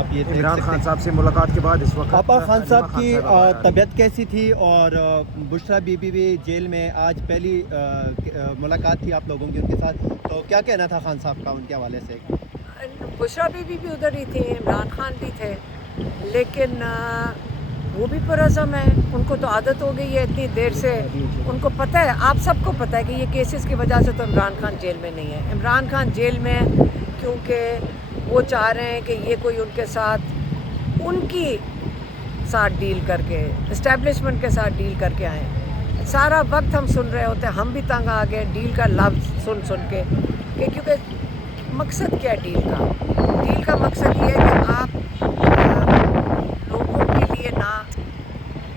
آپ یہ عمران خان صاحب سے ملاقات کے بعد اس وقت آپا خان صاحب کی عمران خان صاحب آ رہے طبیعت کیسی تھی اور بشرا بی بی بھی جیل میں آج پہلی ملاقات تھی آپ لوگوں کی ان کے ساتھ، تو کیا کہنا تھا خان صاحب کا ان کے حوالے سے؟ بشرا بی بی بھی ادھر ہی تھی، عمران خان بھی تھے، لیکن وہ بھی پرعزم ہیں، ان کو تو عادت ہو گئی ہے اتنی دیر سے، ان کو پتہ ہے، آپ سب کو پتہ ہے کہ یہ کیسز کی وجہ سے تو عمران خان جیل میں نہیں ہے۔ عمران خان جیل میں کیونکہ وہ چاہ رہے ہیں کہ یہ کوئی ان کے ساتھ ان کی ساتھ ڈیل کر کے اسٹیبلشمنٹ کے ساتھ ڈیل کر کے آئیں۔ سارا وقت ہم سن رہے ہوتے ہیں، ہم بھی تنگ آ گئے ڈیل کا لفظ سن کے، کہ کیونکہ مقصد کیا ہے ڈیل کا؟ ڈیل کا مقصد یہ ہے کہ آپ لوگوں کے لیے نہ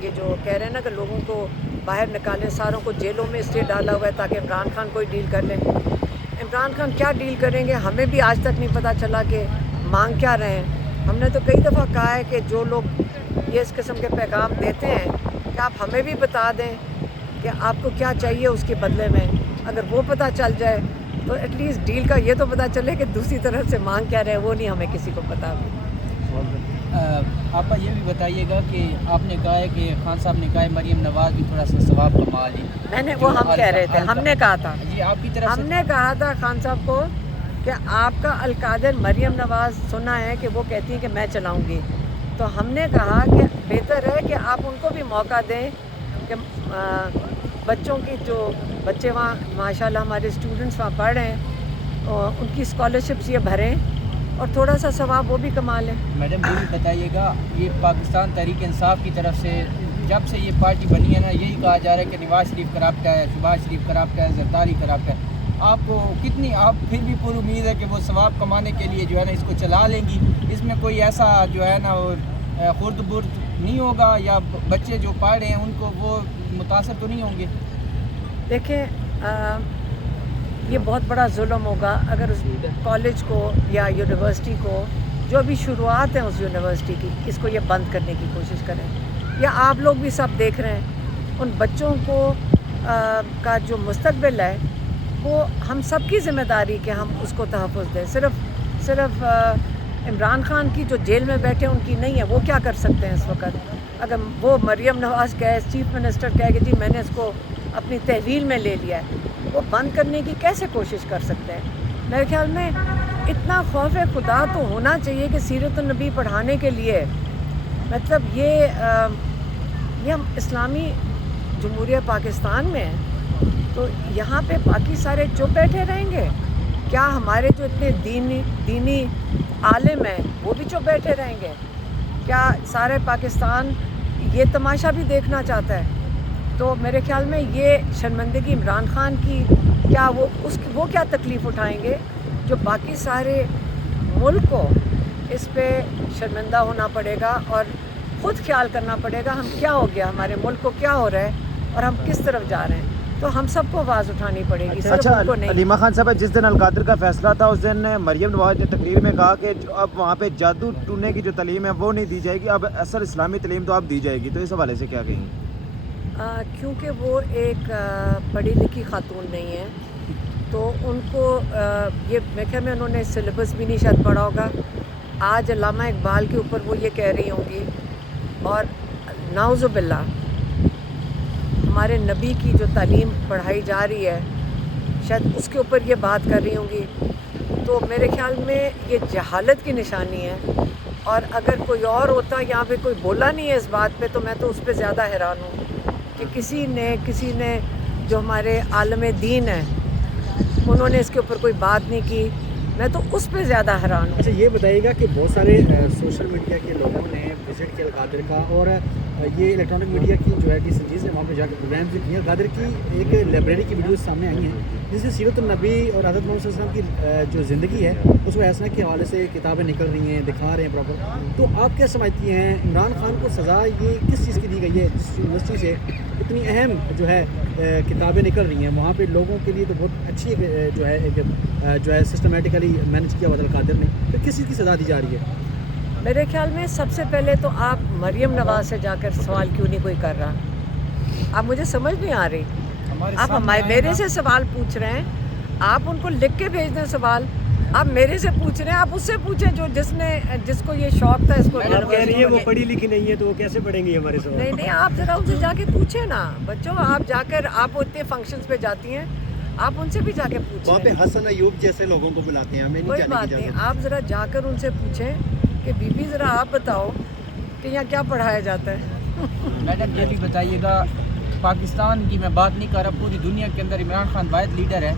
یہ جو کہہ رہے ہیں نا کہ لوگوں کو باہر نکالیں، ساروں کو جیلوں میں اسٹے ڈالا ہوا ہے تاکہ عمران خان کوئی ڈیل کر لیں۔ عمران خان کیا ڈیل کریں گے ہمیں بھی آج تک نہیں پتہ چلا کہ مانگ کیا رہے ہیں۔ ہم نے تو کئی دفعہ کہا ہے کہ جو لوگ یہ اس قسم کے پیغام دیتے ہیں کہ آپ ہمیں بھی بتا دیں کہ آپ کو کیا چاہیے اس کے بدلے میں، اگر وہ پتہ چل جائے تو ایٹ لیسٹ ڈیل کا یہ تو پتہ چلے کہ دوسری طرف سے مانگ کیا رہے، وہ نہیں ہمیں کسی کو پتہ ابھی۔ آپ یہ بھی بتائیے گا کہ آپ نے کہا ہے کہ خان صاحب نے کہا ہے مریم نواز بھی تھوڑا سا ثواب کما لی، میں نے وہ ہم کہہ رہے تھے، ہم نے کہا تھا، جی آپ کی طرف ہم سے نے کہا تھا خان صاحب کو کہ آپ کا القادر مریم نواز سنا ہے کہ وہ کہتی ہیں کہ میں چلاؤں گی، تو ہم نے کہا کہ بہتر ہے کہ آپ ان کو بھی موقع دیں کہ بچوں کی جو بچے وہاں ماشاءاللہ ہمارے اسٹوڈنٹس وہاں پڑھ رہے ہیں ان کی اسکالرشپس یہ بھریں اور تھوڑا سا ثواب وہ بھی کما لیں۔ میڈم یہ بھی بتائیے گا، یہ پاکستان تحریک انصاف کی طرف سے جب سے یہ پارٹی بنی ہے نا، یہی کہا جا رہا ہے کہ نواز شریف کرپٹ ہے، شہباز شریف کرپٹ ہے، زرداری کرپٹ ہے، آپ کو کتنی آپ پھر بھی پوری امید ہے کہ وہ ثواب کمانے کے لیے جو ہے نا اس کو چلا لیں گی؟ اس میں کوئی ایسا جو ہے نا خرد برد نہیں ہوگا، یا بچے جو پڑھ رہے ہیں ان کو وہ متاثر تو نہیں ہوں گے؟ دیکھیں یہ بہت بڑا ظلم ہوگا اگر اس کالج کو یا یونیورسٹی کو جو بھی شروعات ہیں اس یونیورسٹی کی اس کو یہ بند کرنے کی کوشش کریں، یا آپ لوگ بھی سب دیکھ رہے ہیں ان بچوں کو کا جو مستقبل ہے وہ ہم سب کی ذمہ داری کہ ہم اس کو تحفظ دیں۔ صرف عمران خان کی جو جیل میں بیٹھے ان کی نہیں ہے، وہ کیا کر سکتے ہیں اس وقت؟ اگر وہ مریم نواز کہے، چیف منسٹر کہے کہ جی میں نے اس کو اپنی تحویل میں لے لیا ہے، وہ بند کرنے کی کیسے کوشش کر سکتے ہیں؟ میرے خیال میں اتنا خوف خدا تو ہونا چاہیے کہ سیرت النبی پڑھانے کے لیے، مطلب یہ ہم اسلامی جمہوریہ پاکستان میں ہیں تو یہاں پہ باقی سارے چپ بیٹھے رہیں گے؟ کیا ہمارے جو اتنے دینی عالم ہیں وہ بھی چپ بیٹھے رہیں گے؟ کیا سارے پاکستان یہ تماشا بھی دیکھنا چاہتا ہے؟ تو میرے خیال میں یہ شرمندگی عمران خان کی، کیا وہ کیا تکلیف اٹھائیں گے جو باقی سارے ملک کو اس پہ شرمندہ ہونا پڑے گا اور خود خیال کرنا پڑے گا ہم کیا ہو گیا، ہمارے ملک کو کیا ہو رہا ہے اور ہم کس طرف جا رہے ہیں، تو ہم سب کو آواز اٹھانی پڑے گی، صرف ان کو نہیں۔ علیمہ خان صاحب، جس دن القادر کا فیصلہ تھا اس دن مریم نواز نے تقریر میں کہا کہ اب وہاں پہ جادو ٹونے کی جو تعلیم ہے وہ نہیں دی جائے گی، اب اصل اسلامی تعلیم تو اب دی جائے گی، تو اس حوالے سے کیا کہیں گے؟ کیونکہ وہ ایک پڑھی لکھی خاتون نہیں ہے تو ان کو یہ میں خیال میں انہوں نے سلیبس بھی نہیں شاید پڑھا ہوگا۔ آج علامہ اقبال کے اوپر وہ یہ کہہ رہی ہوں گی، اور نعوذ باللہ ہمارے نبی کی جو تعلیم پڑھائی جا رہی ہے شاید اس کے اوپر یہ بات کر رہی ہوں گی، تو میرے خیال میں یہ جہالت کی نشانی ہے، اور اگر کوئی اور ہوتا یہاں پہ کوئی بولا نہیں ہے اس بات پہ تو میں تو اس پہ زیادہ حیران ہوں کہ کسی نے جو ہمارے عالم دین ہیں انہوں نے اس کے اوپر کوئی بات نہیں کی، میں تو اس پہ زیادہ حیران ہوں۔ اچھا یہ بتائیے گا کہ بہت سارے سوشل میڈیا کے لوگوں نے وزٹ کیا القادر کا، اور یہ الیکٹرانک میڈیا کی جو ہے کہ سنجیز نے وہاں پہ جا کے پروگرامز بھی کیے ہیں۔ القادر کی ایک لائبریری کی ویڈیوز سامنے آئی ہیں جس سے سیرت النبی اور حضرت محمد صلی اللہ علیہ وسلم کی جو زندگی ہے اس میں ایسا کے حوالے سے کتابیں نکل رہی ہیں، دکھا رہے ہیں پراپر، تو آپ کیا سمجھتی ہیں عمران خان کو سزا یہ کس چیز کی دی گئی ہے جس یونیورسٹی سے اتنی اہم جو ہے کتابیں نکل رہی ہیں؟ وہاں پہ لوگوں کے لیے تو بہت اچھی جو ہے سسٹمیٹیکلی مینیج کیا ہوا تھا القادر نے، تو کس چیز کی سزا دی جا رہی ہے؟ میرے خیال میں سب سے پہلے تو آپ مریم نواز سے جا کر سوال کیوں نہیں کوئی کر رہا؟ آپ مجھے سمجھ نہیں آ رہی، آپ میرے سے سوال پوچھ رہے ہیں، آپ ان کو لکھ کے بھیج دیں سوال، آپ میرے سے پوچھ رہے ہیں, آپ اس سے پوچھیں جس کو یہ شوق تھا اس کو. آپ کہہ رہی ہے وہ پڑھی لکھی نہیں ہے تو وہ کیسے پڑھیں گی ہمارے سوال؟ نہیں, آپ ذرا ان سے جا کے پوچھیں نا بچوں, آپ جا کر آپ اتنے فنکشنز پہ جاتی ہیں, آپ ان سے بھی جا کے وہاں پہ پوچھیں. حسن ایوب جیسے لوگوں کو بلاتے ہیں, ہمیں نہیں کوئی جانے بات کی نہیں, اجازت. آپ ذرا جا کر ان سے پوچھیں کہ بی بی ذرا آپ بتاؤ کہ یہاں کیا پڑھایا جاتا ہے. میڈم یہ بھی بتائیے گا, پاکستان کی میں بات نہیں کر رہا, پوری دنیا کے اندر عمران خان واحد لیڈر ہے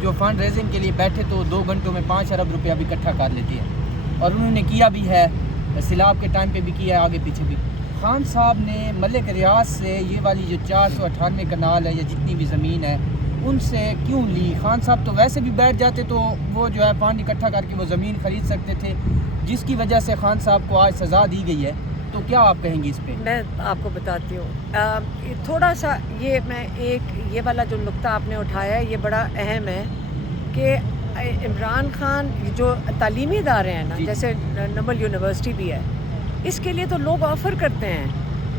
جو فنڈ ریزنگ کے لیے بیٹھے تو 2 گھنٹوں میں 5 ارب روپیہ بھی اکٹھا کر لیتے ہیں, اور انہوں نے کیا بھی ہے, سیلاب کے ٹائم پہ بھی کیا ہے, آگے پیچھے بھی. خان صاحب نے ملک ریاض سے یہ والی جو 498 کنال ہے یا جتنی بھی زمین ہے ان سے کیوں لی؟ خان صاحب تو ویسے بھی بیٹھ جاتے تو وہ جو ہے فنڈ اکٹھا کر کے وہ زمین خرید سکتے تھے, جس کی وجہ سے خان صاحب کو آج سزا دی گئی ہے. تو کیا آپ کہیں گے اس پہ؟ میں آپ کو بتاتی ہوں, تھوڑا سا یہ والا جو نقطہ آپ نے اٹھایا ہے یہ بڑا اہم ہے کہ عمران خان جو تعلیمی ادارے ہیں نا, جیسے نمل یونیورسٹی بھی ہے, اس کے لیے تو لوگ آفر کرتے ہیں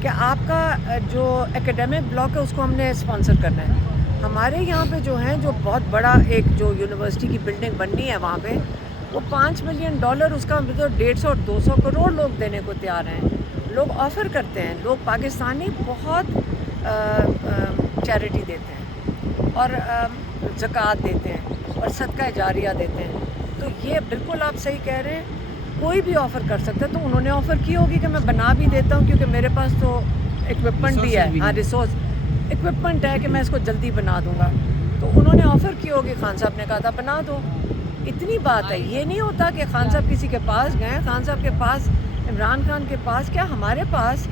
کہ آپ کا جو ایکیڈیمک بلاک ہے اس کو ہم نے اسپانسر کرنا ہے. ہمارے یہاں پہ جو ہیں جو بہت بڑا ایک جو یونیورسٹی کی بلڈنگ بننی ہے وہاں پہ وہ $5 ملین اس کا 150 اور 200 کروڑ لوگ دینے کو تیار ہیں. لوگ آفر کرتے ہیں, لوگ پاکستانی بہت چیریٹی دیتے ہیں اور زکوٰۃ دیتے ہیں اور صدقہ جاریہ دیتے ہیں. تو یہ بالکل آپ صحیح کہہ رہے ہیں, کوئی بھی آفر کر سکتا ہے. تو انہوں نے آفر کی ہوگی کہ میں بنا بھی دیتا ہوں کیونکہ میرے پاس تو اکوپمنٹ بھی ہے, ہاں ریسورس اکوپمنٹ ہے کہ میں اس کو جلدی بنا دوں گا. تو انہوں نے آفر کی ہوگی, خان صاحب نے کہا تھا بنا دو, اتنی بات ہے. یہ نہیں ہوتا کہ خان صاحب کسی کے پاس گئے, خان صاحب کے پاس, عمران خان کے پاس, کیا ہمارے پاس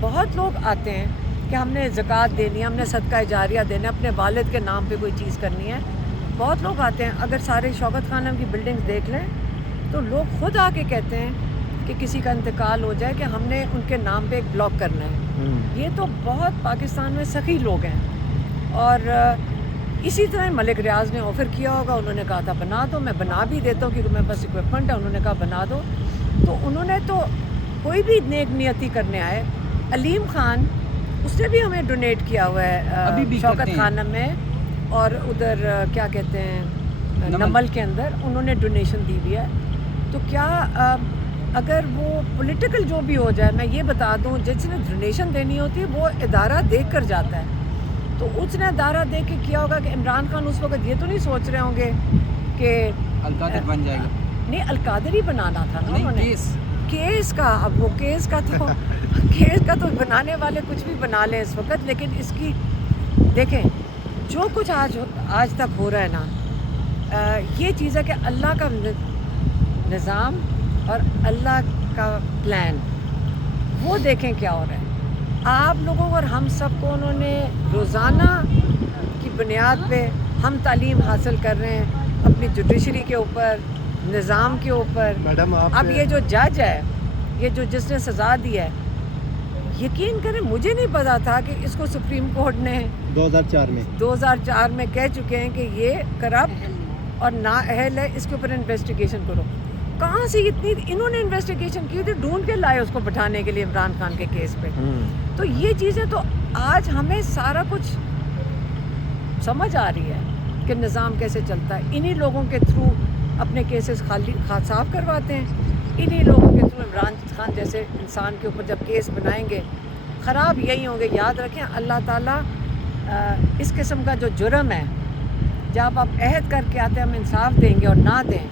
بہت لوگ آتے ہیں کہ ہم نے زکوٰۃ دینی ہے, ہم نے صدقہ جاریہ دینا ہے, اپنے والد کے نام پہ کوئی چیز کرنی ہے. بہت لوگ آتے ہیں. اگر سارے شوکت خانم کی بلڈنگز دیکھ لیں تو لوگ خود آ کے کہتے ہیں کہ کسی کا انتقال ہو جائے کہ ہم نے ان کے نام پہ ایک بلاک کرنا ہے. یہ تو بہت پاکستان میں سخی لوگ ہیں. اور اسی طرح ملک ریاض نے آفر کیا ہوگا, انہوں نے کہا تھا بنا دو, میں بنا بھی دیتا ہوں کیونکہ میرے پاس اکوپمنٹ ہے. انہوں نے کہا بنا دو, تو انہوں نے تو کوئی بھی نیک نیتی کرنے آئے. علیم خان, اس نے بھی ہمیں ڈونیٹ کیا ہوا ہے شوکت خانم میں, اور ادھر کیا کہتے ہیں نمل کے اندر انہوں نے ڈونیشن دی بھی ہے. تو کیا اگر وہ پولیٹیکل جو بھی ہو جائے, میں یہ بتا دوں جس نے ڈونیشن دینی ہوتی ہے وہ ادارہ دیکھ کر جاتا ہے. تو اس نے ادارہ دیکھ کے کیا ہوگا کہ عمران خان اس وقت یہ تو نہیں سوچ رہے ہوں گے کہ القادر بن جائے گا. نہیں, القادر ہی بنانا تھا نا انہوں نے, کیس کا. اب وہ کیس کا تو بنانے والے کچھ بھی بنا لیں اس وقت, لیکن اس کی دیکھیں جو کچھ آج تک ہو رہا ہے نا, یہ چیز ہے کہ اللہ کا نظام اور اللہ کا پلان, وہ دیکھیں کیا ہو رہا ہے. آپ لوگوں اور ہم سب کو انہوں نے روزانہ کی بنیاد پہ ہم تعلیم حاصل کر رہے ہیں اپنی جوڈیشری کے اوپر, نظام کے اوپر. میڈم اب یہ جو جج ہے, یہ جو جس نے سزا دی ہے, یقین کریں مجھے نہیں پتا تھا کہ اس کو سپریم کورٹ نے 2004 میں کہہ چکے ہیں کہ یہ کرپٹ اور نااہل ہے, اس کے اوپر انویسٹیگیشن کرو. کہاں سے اتنی انہوں نے انویسٹیگیشن کی تھی, ڈھونڈ کے لائے اس کو بٹھانے کے لیے عمران خان کے کیس پہ. تو یہ چیزیں تو آج ہمیں سارا کچھ سمجھ آ رہی ہے کہ نظام کیسے چلتا ہے. انہی لوگوں کے تھرو اپنے کیسز صاف کرواتے ہیں, انہی لوگوں کے تھرو عمران خان جیسے انسان کے اوپر جب کیس بنائیں گے خراب یہی ہوں گے. یاد رکھیں اللہ تعالیٰ اس قسم کا جو جرم ہے, جب آپ عہد کر کے آتے ہیں ہم انصاف دیں گے اور نہ دیں,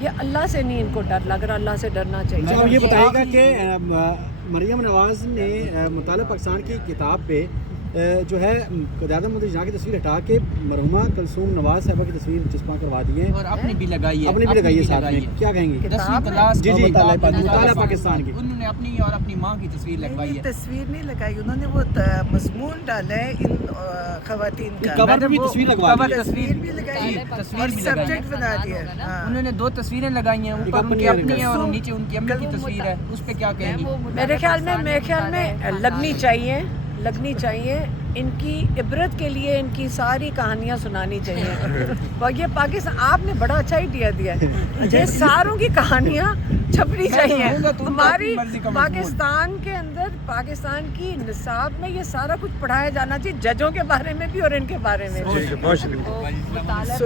یہ اللہ سے نہیں ان کو ڈر لگ رہا, اللہ سے ڈرنا چاہیے. اب یہ بتائیے گا کہ مریم نواز نے مطالعہ پاکستان کی کتاب پہ جو ہے قائد اعظم جہاں کی تصویر ہٹا کے مرحومہ کلثوم نواز صاحبہ کی تصویر چسپاں کروا دی ہے, اور اپنی بھی لگائی ہے ساتھ میں. کیا کہیں گے؟ 10ویں کلاس جی مطالعہ پاکستان کی انہوں نے اپنی اور اپنی ماں کی تصویر لگوائی ہے. تصویر نہیں لگائی, انہوں نے وہ مضمون ڈالا ہے ان خواتین کا, کور پہ بھی تصویر لگوا دی ہے, تصویر بھی لگائی تصویر اور بھی لگائی سبجیکٹ بنا دیا. انہوں نے 2 تصویریں لگائی ہیں, اوپر ان کی اپنی ہے اور نیچے ان کی امی کی تصویر ہے. اس پہ کیا کہیں گی؟ میرے خیال میں لگنی چاہیے. ان کی عبرت کے لیے ان کی ساری کہانیاں سنانی چاہیے. اور یہ پاکستان آپ نے بڑا اچھا ہی دیا ہے, یہ ساروں کی کہانیاں چھپنی چاہیے. ہماری پاکستان کے اندر پاکستان کی نصاب میں یہ سارا کچھ پڑھایا جانا چاہیے, ججوں کے بارے میں بھی اور ان کے بارے میں بھی. بہت شکریہ. مطالعہ